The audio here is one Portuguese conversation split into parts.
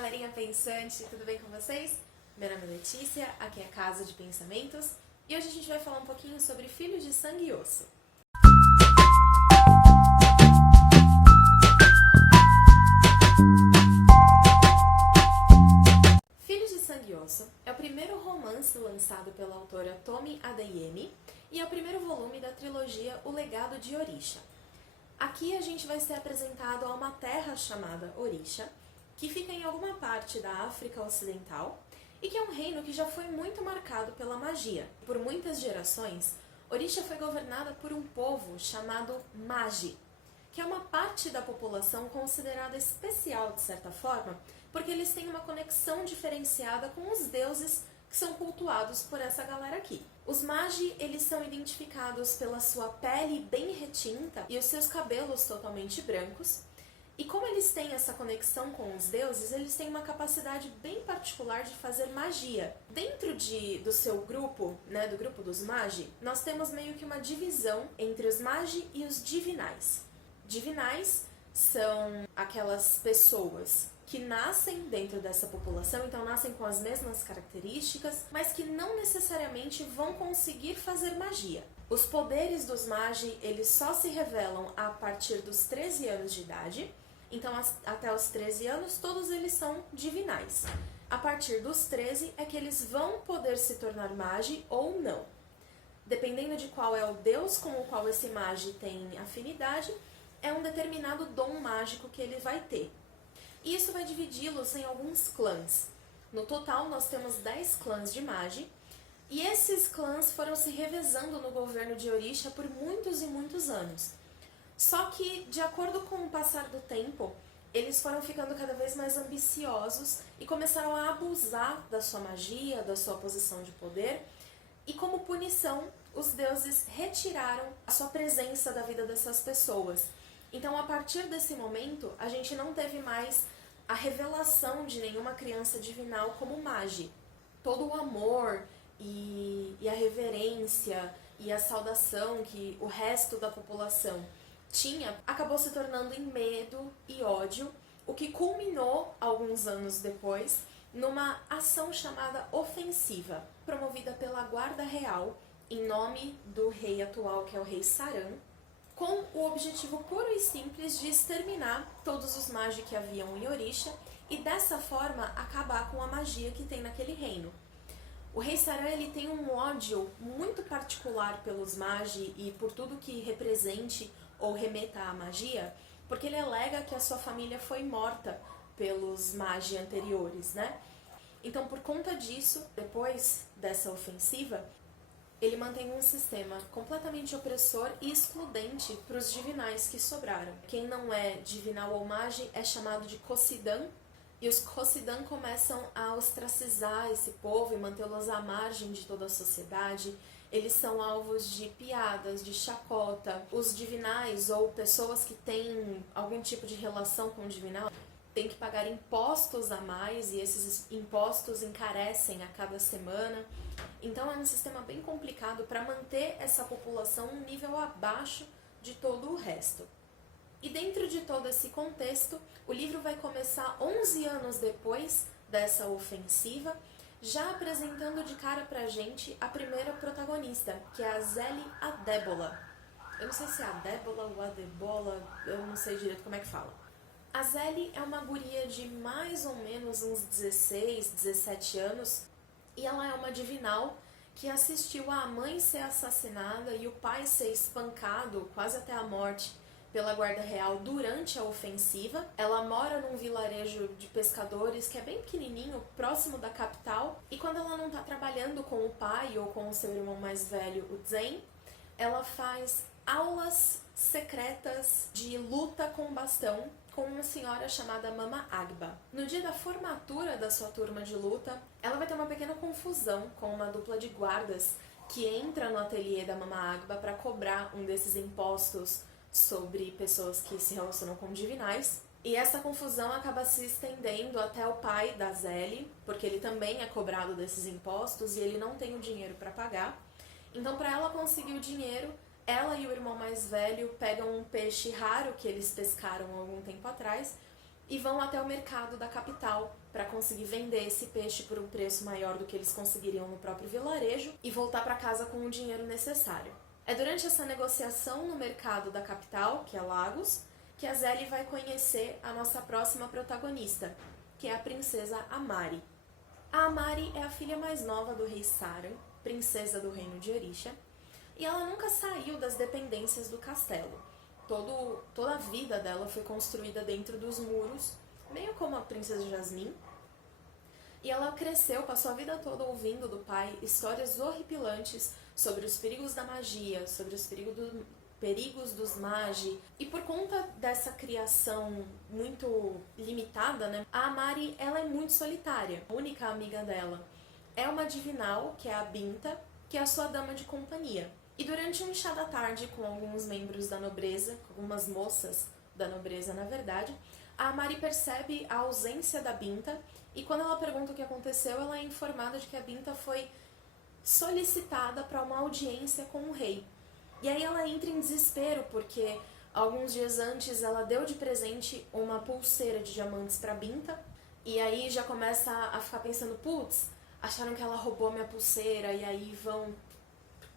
galerinha pensante, tudo bem com vocês? Meu nome é Letícia, aqui é a Casa de Pensamentos e hoje a gente vai falar um pouquinho sobre filhos de sangue e osso. Filhos de Sangue e Osso é o primeiro romance lançado pela autora Tomi Adeyemi e é o primeiro volume da trilogia O Legado de Orisha. Aqui a gente vai ser apresentado a uma terra chamada Orisha, que fica em alguma parte da África Ocidental e que é um reino que já foi muito marcado pela magia. Por muitas gerações, Orisha foi governada por um povo chamado Magi, que é uma parte da população considerada especial de certa forma, porque eles têm uma conexão diferenciada com os deuses que são cultuados por essa galera aqui. Os Magi, eles são identificados pela sua pele bem retinta e os seus cabelos totalmente brancos. E como eles têm essa conexão com os deuses, eles têm uma capacidade bem particular de fazer magia. Dentro do seu grupo, do grupo dos Magi, nós temos meio que uma divisão entre os Magi e os Divinais. Divinais são aquelas pessoas que nascem dentro dessa população, então nascem com as mesmas características, mas que não necessariamente vão conseguir fazer magia. Os poderes dos Magi, eles só se revelam a partir dos 13 anos de idade, então até os 13 anos todos eles são divinais. A partir dos 13 é que eles vão poder se tornar Magi ou não. Dependendo de qual é o deus com o qual esse Magi tem afinidade, é um determinado dom mágico que ele vai ter. E isso vai dividi-los em alguns clãs. No total, nós temos 10 clãs de Magi, e esses clãs foram se revezando no governo de Orisha por muitos e muitos anos. Só que, de acordo com o passar do tempo, eles foram ficando cada vez mais ambiciosos e começaram a abusar da sua magia, da sua posição de poder, e como punição, os deuses retiraram a sua presença da vida dessas pessoas. Então, a partir desse momento, a gente não teve mais a revelação de nenhuma criança divinal como Magi. Todo o amor e a reverência e a saudação que o resto da população tinha, acabou se tornando em medo e ódio, o que culminou, alguns anos depois, numa ação chamada ofensiva, promovida pela Guarda Real, em nome do rei atual, que é o rei Saran, com o objetivo puro e simples de exterminar todos os Magi que haviam em Orisha e dessa forma acabar com a magia que tem naquele reino. O rei Saran, ele tem um ódio muito particular pelos Magi e por tudo que represente ou remeta à magia, porque ele alega que a sua família foi morta pelos Magi anteriores, Então, por conta disso, depois dessa ofensiva, ele mantém um sistema completamente opressor e excludente para os divinais que sobraram. Quem não é divinal ou Magi é chamado de Kosidan, e os Kosidan começam a ostracizar esse povo e mantê-los à margem de toda a sociedade. Eles são alvos de piadas, de chacota. Os divinais ou pessoas que têm algum tipo de relação com o divinal têm que pagar impostos a mais e esses impostos encarecem a cada semana. Então é um sistema bem complicado para manter essa população um nível abaixo de todo o resto. E dentro de todo esse contexto, o livro vai começar 11 anos depois dessa ofensiva, já apresentando de cara pra gente a primeira protagonista, que é a Zélie Adébola. Eu não sei se é Adébola ou Adebola, eu não sei direito como é que fala. A Zélie é uma guria de mais ou menos uns 16, 17 anos, e ela é uma divinal que assistiu a mãe ser assassinada e o pai ser espancado quase até a morte pela Guarda Real durante a ofensiva. Ela mora num vilarejo de pescadores que é bem pequenininho, próximo da capital, e quando ela não está trabalhando com o pai ou com o seu irmão mais velho, o Zen, ela faz aulas secretas de luta com bastão com uma senhora chamada Mama Agba. No dia da formatura da sua turma de luta, ela vai ter uma pequena confusão com uma dupla de guardas que entra no ateliê da Mama Agba para cobrar um desses impostos sobre pessoas que se relacionam com divinais. E essa confusão acaba se estendendo até o pai da Zélie, porque ele também é cobrado desses impostos e ele não tem o dinheiro para pagar. Então, para ela conseguir o dinheiro, ela e o irmão mais velho pegam um peixe raro que eles pescaram há algum tempo atrás e vão até o mercado da capital para conseguir vender esse peixe por um preço maior do que eles conseguiriam no próprio vilarejo e voltar para casa com o dinheiro necessário. É durante essa negociação no mercado da capital, que é Lagos, que a Zélie vai conhecer a nossa próxima protagonista, que é a princesa Amari. A Amari é a filha mais nova do rei Saran, princesa do reino de Orisha, e ela nunca saiu das dependências do castelo. Toda a vida dela foi construída dentro dos muros, meio como a princesa Jasmine, e ela cresceu, passou a vida toda ouvindo do pai histórias horripilantes sobre os perigos da magia, sobre os perigos dos magi. E por conta dessa criação muito limitada, né, a Amari ela é muito solitária. A única amiga dela é uma divinal, que é a Binta, que é a sua dama de companhia. E durante um chá da tarde com alguns membros da nobreza, algumas moças da nobreza, na verdade, a Amari percebe a ausência da Binta e quando ela pergunta o que aconteceu, ela é informada de que a Binta foi solicitada para uma audiência com o rei. E aí ela entra em desespero, porque alguns dias antes ela deu de presente uma pulseira de diamantes para Binta, e aí já começa a ficar pensando, putz, acharam que ela roubou minha pulseira e aí vão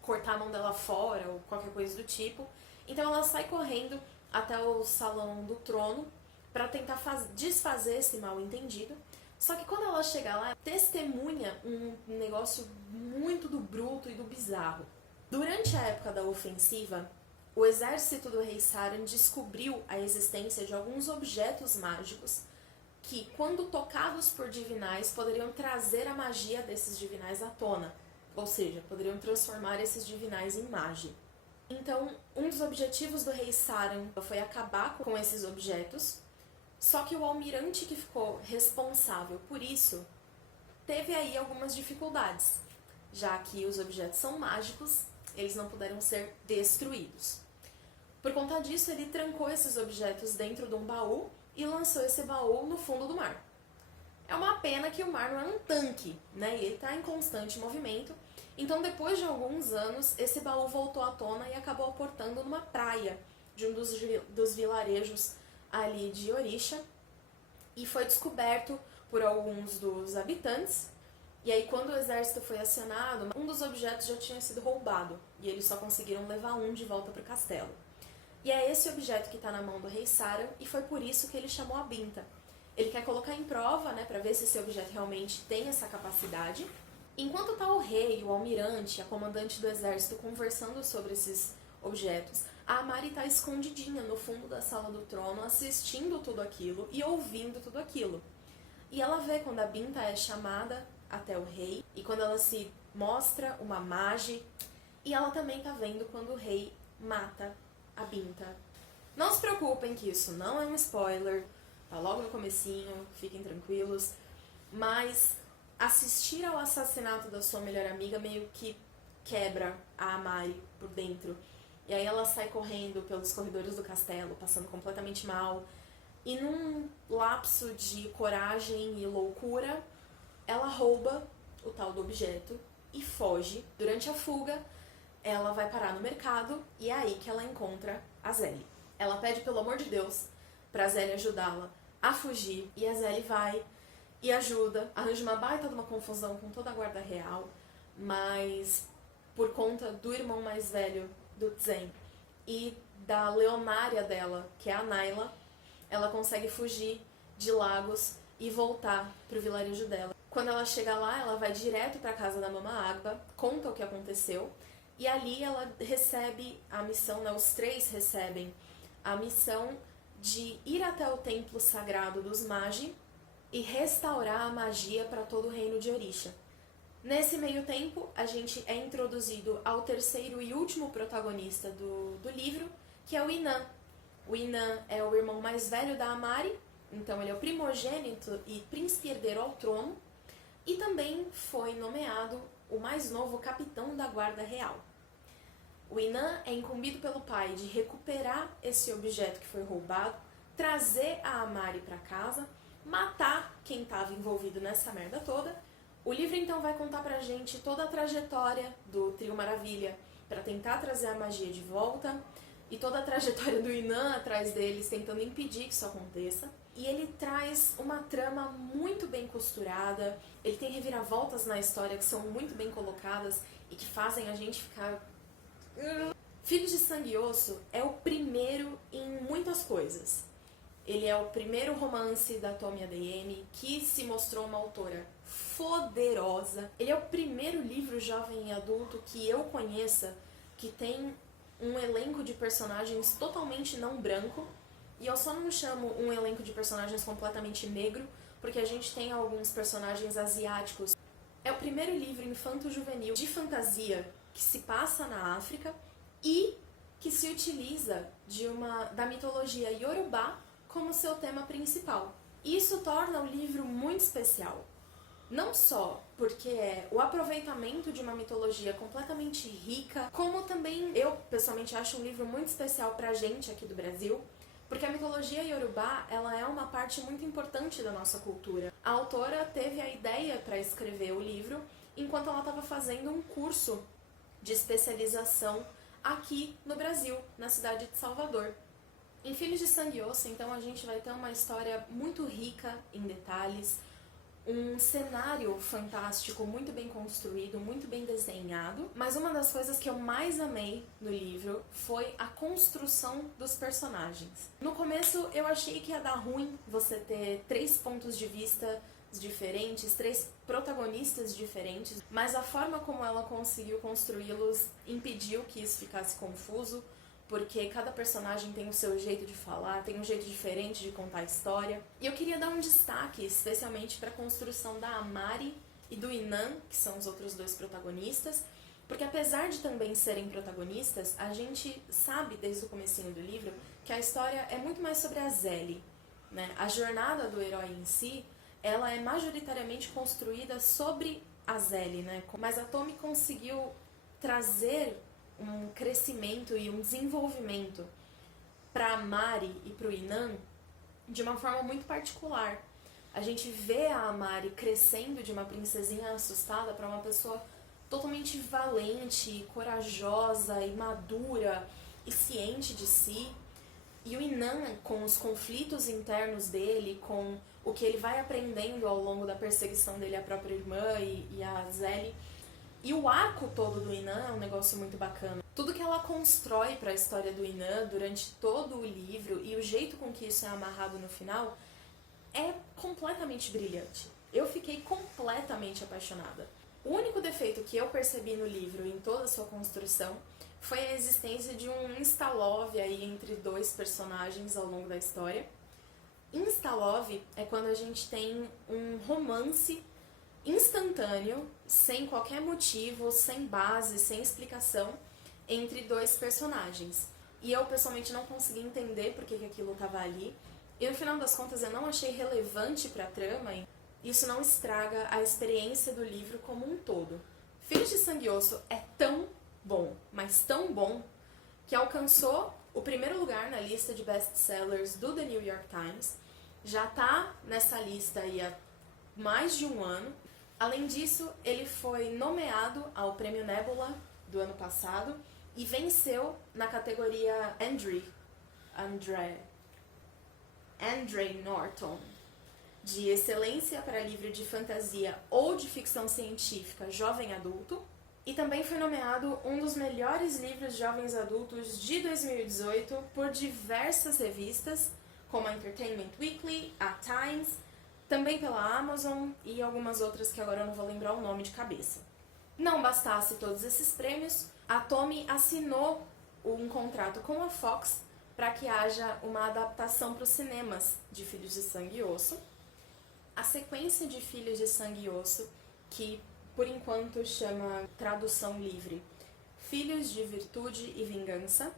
cortar a mão dela fora ou qualquer coisa do tipo. Então ela sai correndo até o salão do trono para tentar desfazer esse mal-entendido. Só que quando ela chega lá, testemunha um negócio muito do bruto e do bizarro. Durante a época da ofensiva, o exército do rei Saran descobriu a existência de alguns objetos mágicos que, quando tocados por divinais, poderiam trazer a magia desses divinais à tona. Ou seja, poderiam transformar esses divinais em magia. Então, um dos objetivos do rei Saran foi acabar com esses objetos. Só que o almirante que ficou responsável por isso teve aí algumas dificuldades, já que os objetos são mágicos, eles não puderam ser destruídos. Por conta disso, ele trancou esses objetos dentro de um baú e lançou esse baú no fundo do mar. É uma pena que o mar não é um tanque, né? E ele está em constante movimento. Então, depois de alguns anos, esse baú voltou à tona e acabou aportando numa praia de um dos vilarejos ali de Orisha, e foi descoberto por alguns dos habitantes. E aí, quando o exército foi acionado, um dos objetos já tinha sido roubado e eles só conseguiram levar um de volta para o castelo. E é esse objeto que está na mão do rei Saran, e foi por isso que ele chamou a Binta. Ele quer colocar em prova, né, para ver se esse objeto realmente tem essa capacidade. Enquanto está o rei, o almirante, a comandante do exército conversando sobre esses objetos, a Amari está escondidinha no fundo da sala do trono, assistindo tudo aquilo e ouvindo tudo aquilo. E ela vê quando a Binta é chamada até o rei, e quando ela se mostra uma magi, e ela também está vendo quando o rei mata a Binta. Não se preocupem que isso não é um spoiler, tá logo no comecinho, fiquem tranquilos, mas assistir ao assassinato da sua melhor amiga meio que quebra a Amari por dentro. E aí ela sai correndo pelos corredores do castelo, passando completamente mal. E num lapso de coragem e loucura, ela rouba o tal do objeto e foge. Durante a fuga, ela vai parar no mercado e é aí que ela encontra a Zélie. Ela pede, pelo amor de Deus, pra Zélie ajudá-la a fugir. E a Zélie vai e ajuda, arranja uma baita de uma confusão com toda a guarda real, mas por conta do irmão mais velho do Tzen e da leonária dela, que é a Naila, ela consegue fugir de Lagos e voltar pro vilarejo dela. Quando ela chega lá, ela vai direto para casa da Mama Agba, conta o que aconteceu, e ali ela recebe a missão, né, os três recebem a missão de ir até o templo sagrado dos Magi e restaurar a magia para todo o reino de Orisha. Nesse meio tempo, a gente é introduzido ao terceiro e último protagonista do livro, que é o Inan. O Inan é o irmão mais velho da Amari, então ele é o primogênito e príncipe herdeiro ao trono, e também foi nomeado o mais novo capitão da guarda real. O Inan é incumbido pelo pai de recuperar esse objeto que foi roubado, trazer a Amari para casa, matar quem estava envolvido nessa merda toda. O livro então vai contar pra gente toda a trajetória do Trio Maravilha para tentar trazer a magia de volta e toda a trajetória do Inan atrás deles tentando impedir que isso aconteça. e ele traz uma trama muito bem costurada, ele tem reviravoltas na história que são muito bem colocadas e que fazem a gente ficar... Filhos de Sangue e Osso é o primeiro em muitas coisas. Ele é o primeiro romance da Tomi Adeyemi, que se mostrou uma autora poderosa. Ele é o primeiro livro jovem e adulto que eu conheça que tem um elenco de personagens totalmente não branco. E eu só não chamo um elenco de personagens completamente negro, porque a gente tem alguns personagens asiáticos. É o primeiro livro infanto-juvenil de fantasia que se passa na África e que se utiliza da mitologia Yorubá como seu tema principal. Isso torna o livro muito especial. Não só porque é o aproveitamento de uma mitologia completamente rica, como também eu pessoalmente acho um livro muito especial pra gente aqui do Brasil, porque a mitologia Yorubá, ela é uma parte muito importante da nossa cultura. A autora teve a ideia para escrever o livro enquanto ela estava fazendo um curso de especialização aqui no Brasil, na cidade de Salvador. Em Filhos de Sangue e Osso, então, a gente vai ter uma história muito rica em detalhes, um cenário fantástico, muito bem construído, muito bem desenhado. Mas uma das coisas que eu mais amei no livro foi a construção dos personagens. No começo eu achei que ia dar ruim você ter 3 pontos de vista diferentes, 3 protagonistas diferentes, mas a forma como ela conseguiu construí-los impediu que isso ficasse confuso, porque cada personagem tem o seu jeito de falar, tem um jeito diferente de contar a história. E eu queria dar um destaque especialmente para a construção da Amari e do Inan, que são os outros 2 protagonistas, porque apesar de também serem protagonistas, a gente sabe desde o comecinho do livro que a história é muito mais sobre a Zélie, né? A jornada do herói em si, ela é majoritariamente construída sobre a Zélie, né? Mas a Tomi conseguiu trazer um crescimento e um desenvolvimento para a Amari e para o Inan de uma forma muito particular. A gente vê a Amari crescendo de uma princesinha assustada para uma pessoa totalmente valente, corajosa e madura e ciente de si. E o Inan, com os conflitos internos dele, com o que ele vai aprendendo ao longo da perseguição dele à própria irmã e à Zélie. E o arco todo do Inan é um negócio muito bacana. Tudo que ela constrói para a história do Inan durante todo o livro e o jeito com que isso é amarrado no final é completamente brilhante. Eu fiquei completamente apaixonada. O único defeito que eu percebi no livro em toda a sua construção foi a existência de um insta-love aí entre 2 personagens ao longo da história. Insta-love é quando a gente tem um romance instantâneo, sem qualquer motivo, sem base, sem explicação, entre 2 personagens. E eu pessoalmente não consegui entender por que aquilo estava ali. E no final das contas eu não achei relevante para a trama. Isso não estraga a experiência do livro como um todo. Filhos de Sangue e Osso é tão bom, mas tão bom, que alcançou o primeiro lugar na lista de best-sellers do The New York Times. Já está nessa lista aí há mais de um ano. Além disso, ele foi nomeado ao Prêmio Nebula do ano passado e venceu na categoria Andre Norton, de excelência para livro de fantasia ou de ficção científica jovem adulto. E também foi nomeado um dos melhores livros jovens adultos de 2018 por diversas revistas, como a Entertainment Weekly, a Times, também pela Amazon e algumas outras que agora eu não vou lembrar o nome de cabeça. Não bastasse todos esses prêmios, a Tomi assinou um contrato com a Fox para que haja uma adaptação para os cinemas de Filhos de Sangue e Osso. A sequência de Filhos de Sangue e Osso, que por enquanto chama tradução livre Filhos de Virtude e Vingança,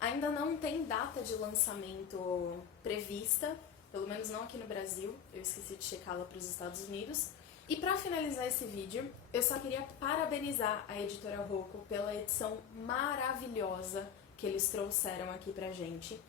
ainda não tem data de lançamento prevista, pelo menos não aqui no Brasil, eu esqueci de checá-la para os Estados Unidos. E para finalizar esse vídeo, eu só queria parabenizar a editora Rocco pela edição maravilhosa que eles trouxeram aqui pra gente.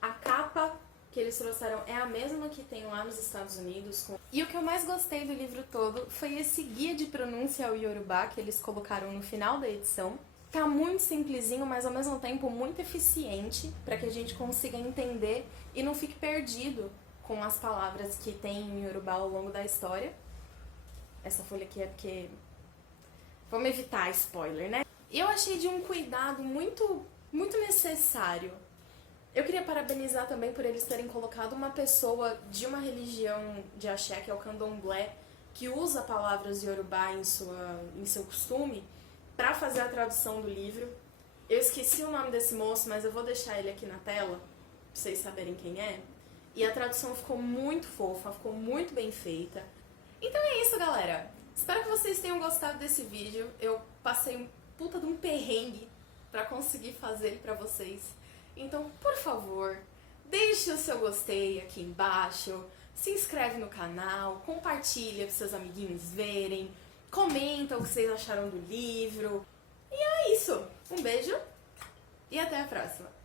A capa que eles trouxeram é a mesma que tem lá nos Estados Unidos. E o que eu mais gostei do livro todo foi esse guia de pronúncia ao Yorubá que eles colocaram no final da edição. Tá muito simplesinho, mas ao mesmo tempo muito eficiente para que a gente consiga entender e não fique perdido com as palavras que tem em Yorubá ao longo da história. Essa folha aqui é porque... vamos evitar spoiler, né? E eu achei de um cuidado muito necessário. Eu queria parabenizar também por eles terem colocado uma pessoa de uma religião de axé, que é o candomblé, que usa palavras Yorubá em seu costume, para fazer a tradução do livro. Eu esqueci o nome desse moço, mas eu vou deixar ele aqui na tela, pra vocês saberem quem é. E a tradução ficou muito fofa, ficou muito bem feita. Então é isso, galera. Espero que vocês tenham gostado desse vídeo. Eu passei um puta de um perrengue pra conseguir fazer ele pra vocês. Então, por favor, deixe o seu gostei aqui embaixo, se inscreve no canal, compartilha para seus amiguinhos verem, comenta o que vocês acharam do livro. E é isso. Um beijo e até a próxima.